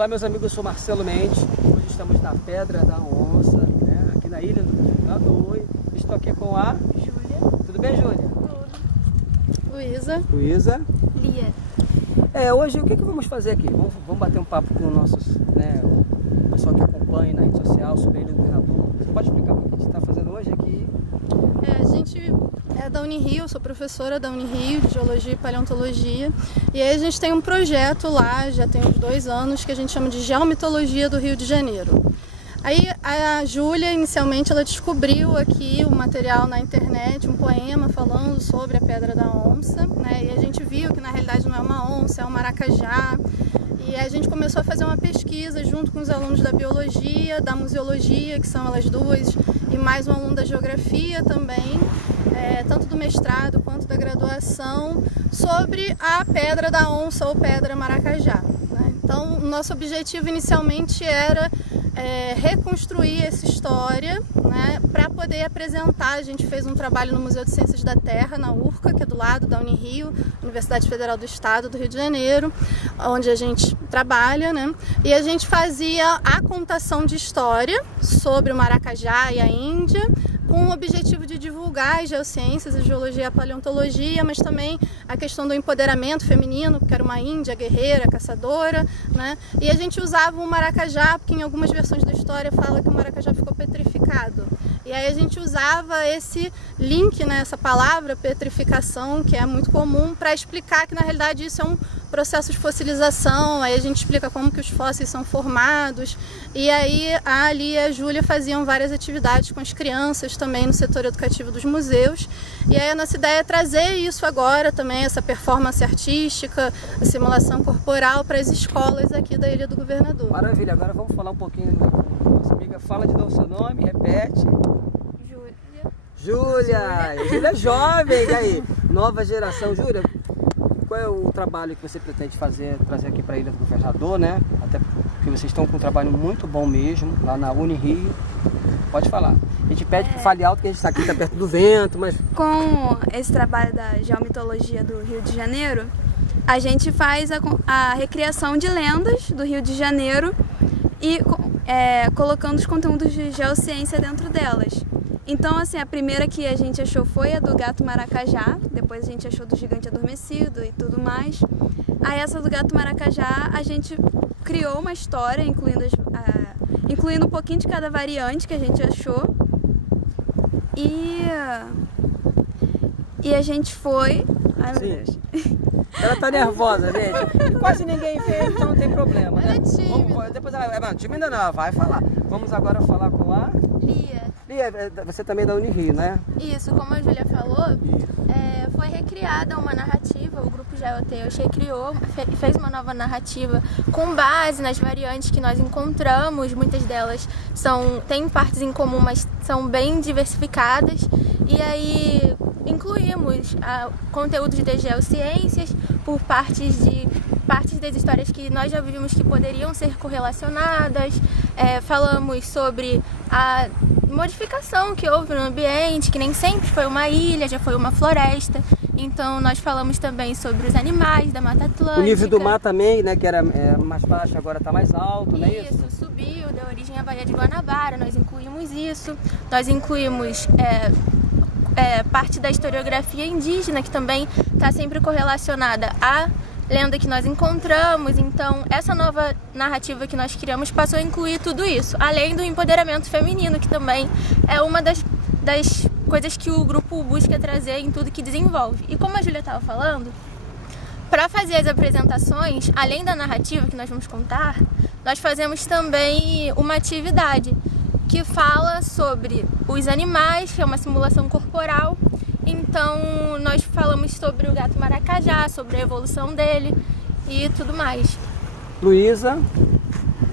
Olá, meus amigos, eu sou Marcelo Mendes. Hoje estamos na Pedra da Onça, né? Aqui na Ilha do Governador. Estou aqui com a Júlia. Tudo bem, Júlia? Tudo. Luísa. Lia. Hoje o que vamos fazer aqui? Vamos bater um papo com nossos, né, o pessoal que acompanha na rede social sobre a Ilha do Governador. Você pode explicar o que a gente está fazendo hoje aqui? A gente é da Unirio, sou professora da Unirio de Geologia e Paleontologia. E aí a gente tem um projeto lá, já tem uns 2 anos, que a gente chama de Geomitologia do Rio de Janeiro. Aí a Júlia, inicialmente, ela descobriu aqui um material na internet, um poema falando sobre a Pedra da Onça, né? E a gente viu que na realidade não é uma onça, é um maracajá. E a gente começou a fazer uma pesquisa junto com os alunos da biologia, da museologia, que são elas duas, e mais um aluno da geografia também, tanto do mestrado quanto da graduação, sobre a Pedra da Onça ou Pedra Maracajá, né? Então, o nosso objetivo inicialmente era reconstruir essa história, né, para poder apresentar. A gente fez um trabalho no Museu de Ciências da Terra, na URCA, que é do lado da Unirio, Universidade Federal do Estado do Rio de Janeiro, onde a gente trabalha, né? E a gente fazia a contação de história sobre o Maracajá e a Índia, com o objetivo de divulgar as geociências, a geologia e a paleontologia, mas também a questão do empoderamento feminino, porque era uma índia guerreira, caçadora, né? E a gente usava o maracajá, porque em algumas versões da história fala que o maracajá ficou petrificado. E aí a gente usava esse link, né, essa palavra petrificação, que é muito comum, para explicar que na realidade isso é um processo de fossilização. Aí a gente explica como que os fósseis são formados. E aí a Lia e a Júlia faziam várias atividades com as crianças também no setor educativo dos museus. E aí a nossa ideia é trazer isso agora também, essa performance artística, a simulação corporal para as escolas aqui da Ilha do Governador. Maravilha, agora vamos falar um pouquinho com nossa amiga. Fala de novo seu nome, repete. Júlia é jovem, e aí? Nova geração. Júlia, qual é o trabalho que você pretende trazer aqui para a Ilha do Governador, né? Até porque vocês estão com um trabalho muito bom mesmo, lá na Unirio. Pode falar. A gente pede que fale alto, que a gente está aqui, está perto do vento, mas... Com esse trabalho da geomitologia do Rio de Janeiro, a gente faz a recriação de lendas do Rio de Janeiro e colocando os conteúdos de geociência dentro delas. Então, assim, a primeira que a gente achou foi a do gato maracajá, depois a gente achou do gigante adormecido e tudo mais. Aí essa do gato maracajá, a gente criou uma história, incluindo um pouquinho de cada variante que a gente achou. E a gente foi... Ai, meu Deus. Ela tá nervosa, gente. Quase ninguém vê, então não tem problema, né? Ela é tímida. Depois ela... tímida não, vai falar. Vamos agora falar com a... Lia. Lia, você também é da Unirio, né? Isso, como a Júlia falou, foi recriada uma narrativa, o grupo GeoTeus recriou, fez uma nova narrativa com base nas variantes que nós encontramos. Muitas delas têm partes em comum, mas são bem diversificadas. E aí incluímos conteúdos de geociências por partes das histórias que nós já vimos que poderiam ser correlacionadas. Falamos sobre a modificação que houve no ambiente, que nem sempre foi uma ilha, já foi uma floresta. Então nós falamos também sobre os animais da Mata Atlântica. O nível do mar também, né, que era mais baixo, agora está mais alto, não é isso? Isso, subiu, deu origem à Baía de Guanabara, nós incluímos isso. Nós incluímos parte da historiografia indígena, que também está sempre correlacionada à lenda que nós encontramos. Então, essa nova narrativa que nós criamos passou a incluir tudo isso, além do empoderamento feminino, que também é uma das coisas que o grupo busca trazer em tudo que desenvolve. E como a Júlia estava falando, para fazer as apresentações, além da narrativa que nós vamos contar, nós fazemos também uma atividade que fala sobre os animais, que é uma simulação corporal. Então, nós falamos sobre o gato maracajá, sobre a evolução dele e tudo mais. Luísa?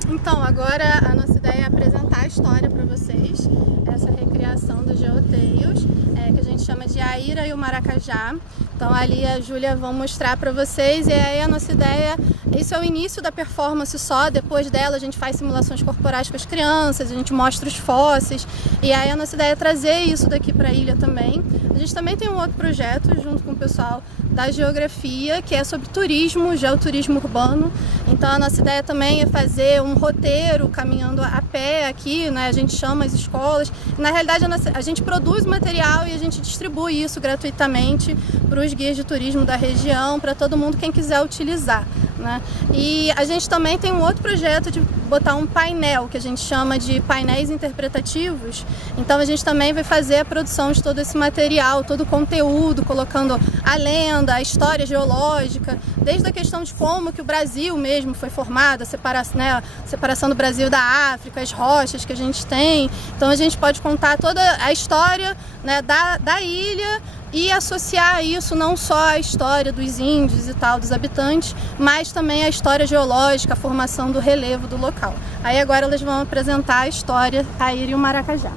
Então, agora a nossa ideia é apresentar a história para vocês, essa recriação dos geoteios, que a gente chama de Aira e o Maracajá. Então, ali a Júlia vão mostrar para vocês, e aí a nossa ideia, isso é o início da performance só, depois dela a gente faz simulações corporais com as crianças, a gente mostra os fósseis, e aí a nossa ideia é trazer isso daqui para a ilha também. A gente também tem um outro projeto junto com o pessoal da geografia, que é sobre turismo, geoturismo urbano. Então a nossa ideia também é fazer um roteiro caminhando a pé aqui, né? A gente chama as escolas. Na realidade a gente produz material e a gente distribui isso gratuitamente para os guias de turismo da região, para todo mundo quem quiser utilizar, né? E a gente também tem um outro projeto de botar um painel, que a gente chama de painéis interpretativos. Então a gente também vai fazer a produção de todo esse material, todo o conteúdo, colocando a lenda, a história geológica, desde a questão de como que o Brasil mesmo foi formado, a separação do Brasil da África, as rochas que a gente tem. Então a gente pode contar toda a história, né, da ilha, e associar isso não só à história dos índios e tal, dos habitantes, mas também à história geológica, a formação do relevo do local. Aí agora elas vão apresentar a história Aira e o Maracajá.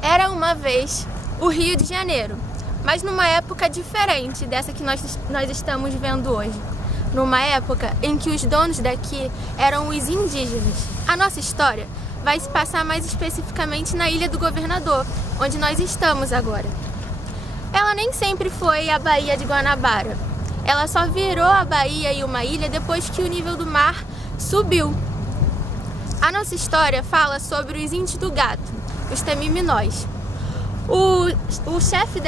Era uma vez o Rio de Janeiro, mas numa época diferente dessa que nós estamos vendo hoje. Numa época em que os donos daqui eram os indígenas. A nossa história vai se passar mais especificamente na Ilha do Governador, onde nós estamos agora. Ela nem sempre foi a Baía de Guanabara. Ela só virou a Baía e uma ilha depois que o nível do mar subiu. A nossa história fala sobre os índios do gato, os temiminós. O chefe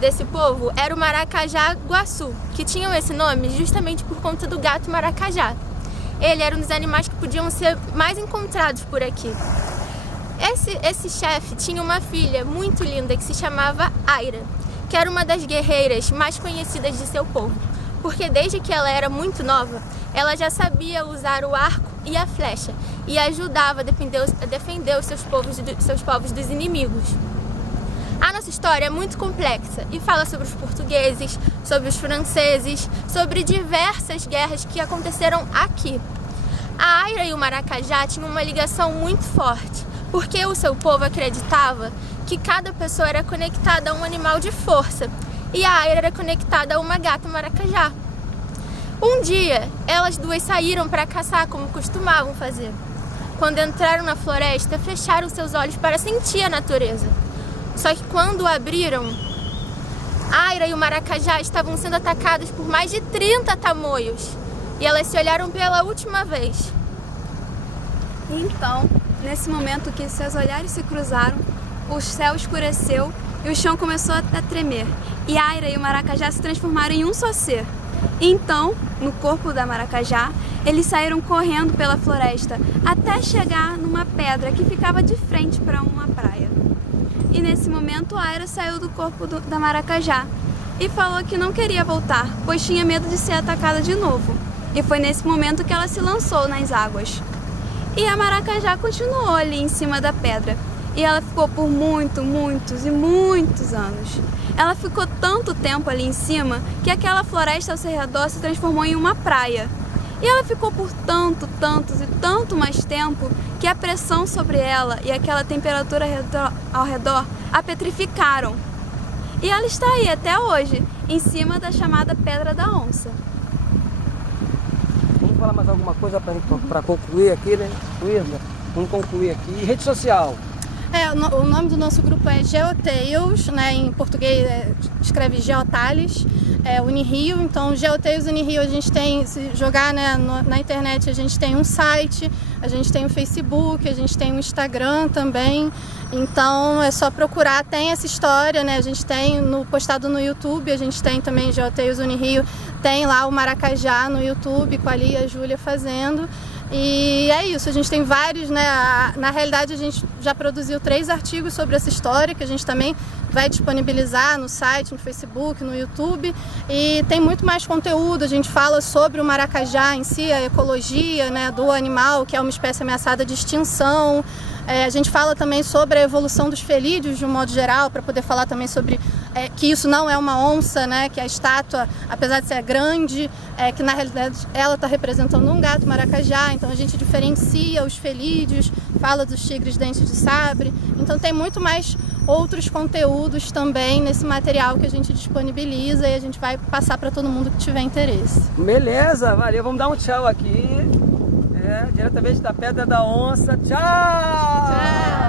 desse povo era o Maracajá Guaçu, que tinham esse nome justamente por conta do gato maracajá. Ele era um dos animais que podiam ser mais encontrados por aqui. Esse chefe tinha uma filha muito linda que se chamava Aira, que era uma das guerreiras mais conhecidas de seu povo, porque desde que ela era muito nova, ela já sabia usar o arco e a flecha e ajudava a defender os seus povos dos inimigos. A nossa história é muito complexa e fala sobre os portugueses, sobre os franceses, sobre diversas guerras que aconteceram aqui. A Aira e o Maracajá tinham uma ligação muito forte, porque o seu povo acreditava que cada pessoa era conectada a um animal de força, e a Aira era conectada a uma gata maracajá. Um dia, elas duas saíram para caçar como costumavam fazer. Quando entraram na floresta, fecharam seus olhos para sentir a natureza. Só que quando abriram, a Aira e o Maracajá estavam sendo atacadas por mais de 30 tamoios. E elas se olharam pela última vez. Então, nesse momento que seus olhares se cruzaram, o céu escureceu e o chão começou a tremer. E a Aira e o Maracajá se transformaram em um só ser. Então, no corpo da Maracajá, eles saíram correndo pela floresta até chegar numa pedra que ficava de frente para uma praia. E nesse momento a Aira saiu do corpo da Maracajá e falou que não queria voltar, pois tinha medo de ser atacada de novo. E foi nesse momento que ela se lançou nas águas. E a Maracajá continuou ali em cima da pedra. E ela ficou por muitos anos. Ela ficou tanto tempo ali em cima que aquela floresta ao seu redor se transformou em uma praia. E ela ficou por tanto mais tempo que a pressão sobre ela e aquela temperatura ao redor a petrificaram. E ela está aí até hoje, em cima da chamada Pedra da Onça. Vamos falar mais alguma coisa para concluir aqui, né? Vamos concluir aqui. E rede social? O nome do nosso grupo é Geoteios, né? Em português escreve Geotales, Unirio. Então, Geoteios Unirio, a gente tem, se jogar, né, na internet, a gente tem um site, a gente tem o Facebook, a gente tem o Instagram também. Então, é só procurar, tem essa história, né? A gente tem postado no YouTube, a gente tem também Geoteios Unirio, tem lá o Maracajá no YouTube, com a Lia e a Júlia fazendo. E é isso, a gente tem vários, né? Na realidade a gente já produziu 3 artigos sobre essa história, que a gente também vai disponibilizar no site, no Facebook, no YouTube. E tem muito mais conteúdo, a gente fala sobre o maracajá em si, a ecologia, né, do animal, que é uma espécie ameaçada de extinção. A gente fala também sobre a evolução dos felídeos de um modo geral, para poder falar também sobre que isso não é uma onça, né? Que a estátua, apesar de ser grande, que na realidade ela está representando um gato maracajá. Então a gente diferencia os felídeos, fala dos tigres dentes de sabre. Então tem muito mais outros conteúdos também nesse material que a gente disponibiliza e a gente vai passar para todo mundo que tiver interesse. Beleza, valeu. Vamos dar um tchau aqui. Diretamente da Pedra da Onça. Tchau! Tchau!